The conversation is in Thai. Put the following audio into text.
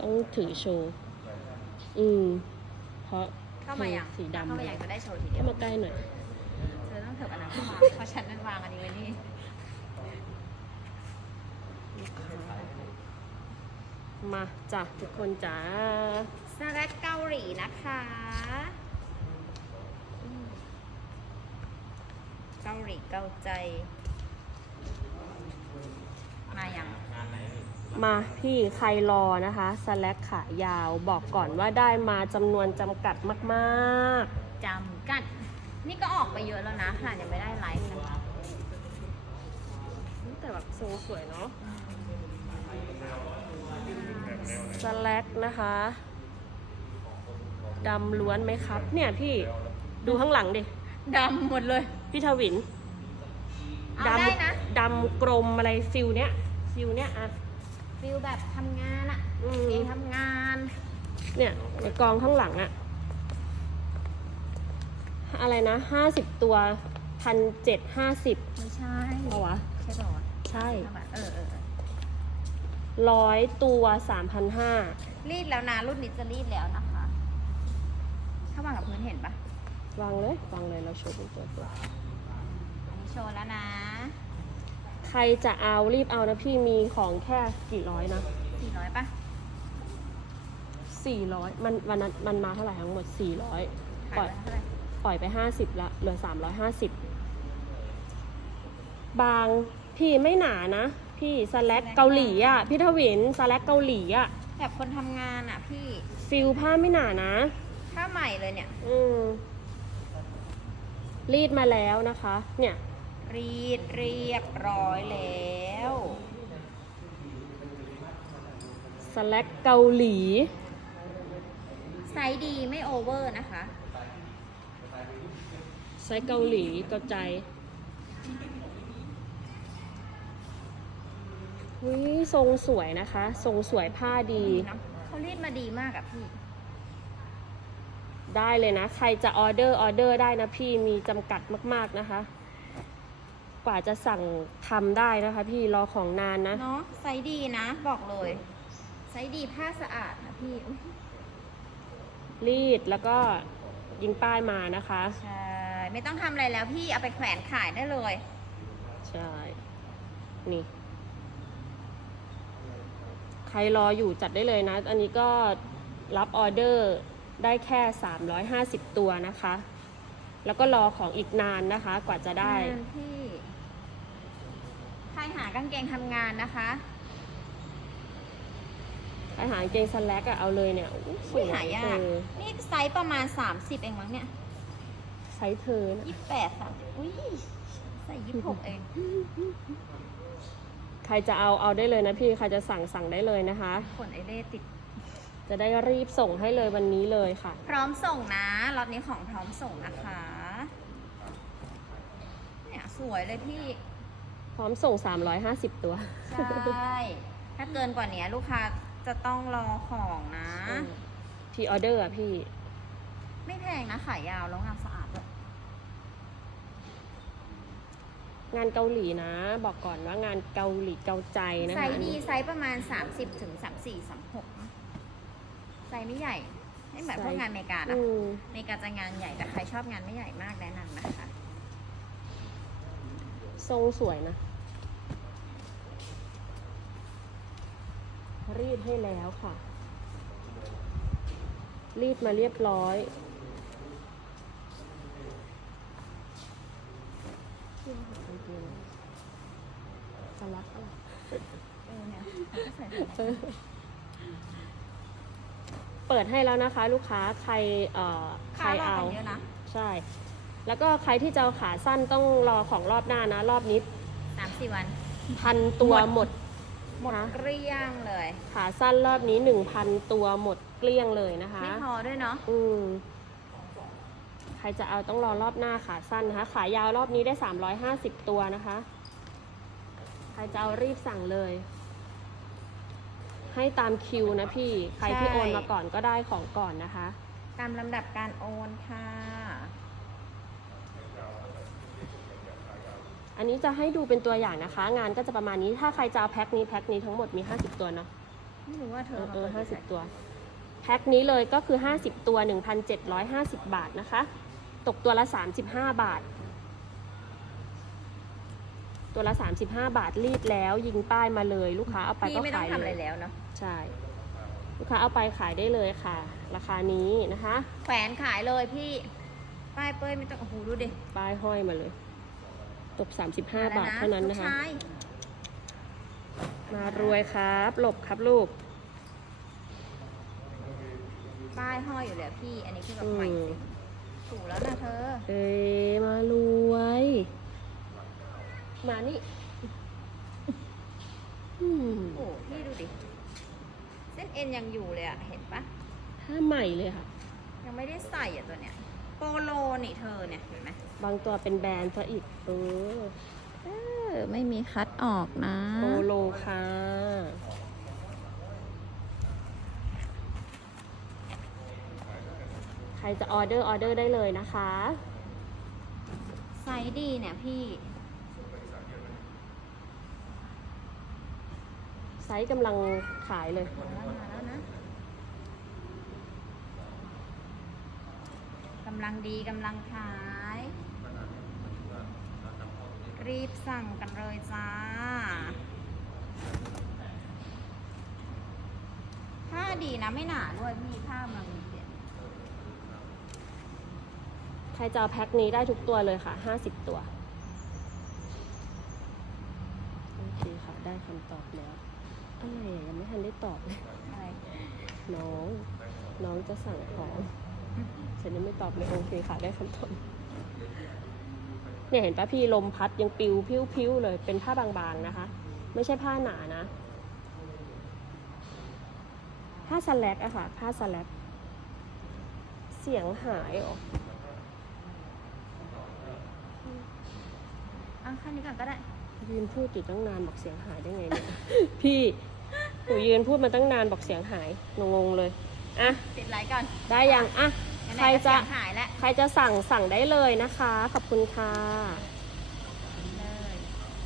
ต้องถือโชว์ อืม เพราะเข้ามาอย่างสีดำเข้ามาอย่างจะได้โชว์ทีเดียเข้าวมาใกล้หน่อย เธอต้องเถิบอันนั้นเข้ามาเพราะฉันนั่นวางอันนี้ไว้นี่มาจ้ะทุกคนจ้าสแลัดเกาหลีนะคะอืมเกาหลีเกาใจ มาอย่าง มาพี่ใครรอนะคะสแลกขายาวบอกก่อนว่าได้มาจำนวนจำกัดมากจำกัด นี่ก็ออกไปเยอะแล้วนะขนาดยังไม่ได้ไลฟ์นะคะๆ แต่แบบทรงสวยเนาะสแลกนะคะดำล้วนไหมครับ เนี่ยพี่ดูข้างหลังดิ ดำหมดเลยพี่ทวินเอาดได้นะำดำกลมอะไรฟิลเนี้ยฟิลเนี้ยอะ ฟิลแบบทำงานอะอืม เองทำงานเนี่ยในกองข้างหลังอะอะไรนะห้าสิบตัวพันเจ็ดห้าสิบไม่ใช่เอาวะ ใช่ป่าวะใช่ทำไมเออเออเออร้อยตัวสามพันห้ารีดแล้วนะรุ่นนี้จะรีดแล้วนะคะ ถ้าวางกับพื้นเห็นปะวางเลยวางเลยเราโชว์เป็นตัวตัวอันนี้โชว์แล้วนะ ใครจะเอารีบเอานะพี่มีของแค่กี่ร้อยนะ400ปะสี่ร้อยมันวันนั้นมันมาเท่าไหร่ทั้งหมดสี่ร้อยปล่ขายอยไปเท่าไหร่ปล่อยไปห้าสิบละเหลือสามร้อยห้าสิบบางพี่ไม่หนานะ พี่สแลกเกาหลีอะพี่ทวินสแลกเกาหลีอะแบบคนทำงานอะพี่ฟิลผ้าไม่หนานะถ้าใหม่เลยเนี่ย อืมรีดมาแล้วนะคะ เนี่ย รีดเรียบร้อยแล้ว สแลกเกาหลี ไซส์ดีไม่โอเวอร์นะคะ ไซส์เกาหลีเกาใจวิทรงสวยนะคะ ทรงสวยผ้าดีเนอะเขารีดมาดีมากอะพี่ ได้เลยนะ ใครจะออเดอร์ออเดอร์ได้นะพี่มีจำกัดมาก ๆนะคะก ว่าจะสั่งทำได้นะคะ พี่รอของนานนะ เนาะไซส์ดีนะ บอกเลยไซส์ดีผ้าสะอาดนะพี่อุ๊ยรีดแล้วก็ยิงป้ายมานะคะ ใช่ไม่ต้องทำอะไรแล้วพี่เอาไปแขวนขายได้เลย ใช่ นี่ ใครรออยู่จัดได้เลยนะ อันนี้ก็รับออเดอร์ได้แค่ 350 ตัวนะคะ แล้วก็รอของอีกนานนะคะ กว่าจะได้ งานพี่ใค รหากางเกงทำงานนะคะอาหารเกงสแลกอะเอาเลยเนี่ยอุ๊ยสอุ้วยยหายาเธกอนี่ไซส์ประมาณ 30 เองมั้งเนี่ยไซส์เธอนะยี่แปดสามอุ้ยใส่ยี่หกเอง ใครจะเอาเอาได้เลยนะพี่ใครจะสั่งสั่งได้เลยนะคะ ขนไอเล่ติด จะได้รีบส่งให้เลยวันนี้เลยค่ะ พร้อมส่งนะล็อตนี้ของพร้อมส่งนะคะ เนี่ยสวยเลยพี่พ ร้อมส่ง 350 ตัว ใช่ ถ้าเกินกว่านี้ลูกค้าจะต้องรอของนะ พี่ออเดอร์อะพี่ ไม่แพงนะขายยาวแล้วงานสะอาดด้วยงานเกาหลีนะ บอกก่อนว่างานเกาหลีเกาใจนะไซคะส์ดีไซส์ประมาณ 30ถึง34 36นะไซส์ไม่ใหญ่ ไม่เหมือนพวกงานอเมริกานะอืมอเมริกาจะงานใหญ่แต่ใครชอบงานไม่ใหญ่มากแนะนำนะคะ ทรงสวยนะ รีดให้แล้วค่ะ รีดมาเรียบร้อยสลักอะไรเออเนี่ยเขาก็ใส่เปิดให้แล้วนะคะ ลูกค้าใครเอ่อใครค่ารอบเอากันเยอะนะใช่ แล้วก็ใครที่จะเอาขาสั้นต้องรอของรอบหน้านะ รอบนี้สามสี่วัน พันตัวหหมมดด หมดนะเกลี้ยงเลยขาสั้นรอบนี้หนึ่งพันตัวหมดเกลี้ยงเลยนะคะไม่พอด้วยเนาะอืมใครจะเอาต้องรอรอบหน้าขาสั้นนะคะ ขายาวรอบนี้ได้350ตัวนะคะ ใครจะเอารีบสั่งเลย ให้ตามคิวนะพี่ ใครที่โอนมาก่อนก็ได้ของก่อนนะคะ ตามลำดับการโอนค่ะ อันนี้จะให้ดูเป็นตัวอย่างนะคะ งานก็จะประมาณนี้ถ้าใครจะเอาแพ็คนี้แพ็คนี้ทั้งหมดมี 50 ตัวเนาะไม่รู้ว่าเธเอออมาเออปิดห้าสิบไหนตัวแพ็คนี้เลยก็คือ 50 ตัว 1,750 บาทนะคะ ตกตัวละ 35 บาท ตัวละ 35 บาทรีดแล้วยิงป้ายมาเลยลูกค้าเอาไปพี่ก็ไม่ต้อขางยทำอะไรเลยแล้วเนาะใช่ลูกค้าเอาไปขายได้เลยค่ะ ราคานี้นะคะ แขวนขายเลยพี่ ป้ายเป้ยไม่ต้องโอ้โหดูดิ ป้ายห้อยมาเลย ตก35มบาทเท่านั้นนะคะลูกชายมารวยครับ หลบครับลูก ป้ายห้อยอยู่เลยอะพี่ อันนี้คือแบบอืมใหม่สิถูกแล้วนะเธอ เอ้ยมารวย มานี่อืมโอ้โหพี่ดูดิ เส้นเอ็นยังอยู่เลยอะเห็นปะถ้าใหม่เลยค่ะ ยังไม่ได้ใส่อะตัวเนี้ย โปโลนี่เธอเนี่ยเห็นไหมบางตัวเป็นแบรนด์ซะอีกเออเออไม่มีคัดออกนะ โปโลค่ะใครจะออเดอร์ออเดอร์ได้เลยนะคะ ไซส์ดีเนี่ยพี่ ไซส์กำลังขายเลย มาแล้วมาแล้วนะกำลังดีกำลังขาย รีบสั่งกันเลยจ้า ผ้าดีนะไม่หนาด้วยพี่ผ้ากำลังดีเนี่ยใครจะเอาแพ็คนี้ได้ทุกตัวเลยค่ะ 50 ตัว โอเคค่ะ ได้คำตอบแล้ว อะไรอะยังไม่ทันได้ตอบเลยอะไร น้อง น้องจะสั่งของ ฉันยังไม่ตอบเลยโอเคค่ะได้คำตอบเนี่ยเห็นปะพี่ลมพัดยังปิวพิ้วพิ้วเลย เป็นผ้าบางๆนะคะ ไม่ใช่ผ้าหนานะ ผ้าสแลกอะค่ะ ผ้าสแลกเสียงหายเหรออะแค่นี้ก่อนก็ได้ ยืนพูดอยู่ตั้งนานบอกเสียงหายได้ไงเนี่ย พี่หนูยืนพูดมาตั้งนานบอกเสียงหายหนูงงเลย อะปิดไลฟ์ก่อนได้ยังอะไหนๆใครก็จะเสียงหายแล้ว ใครจะสั่งสั่งได้เลยนะคะ ขอบคุณค่ะ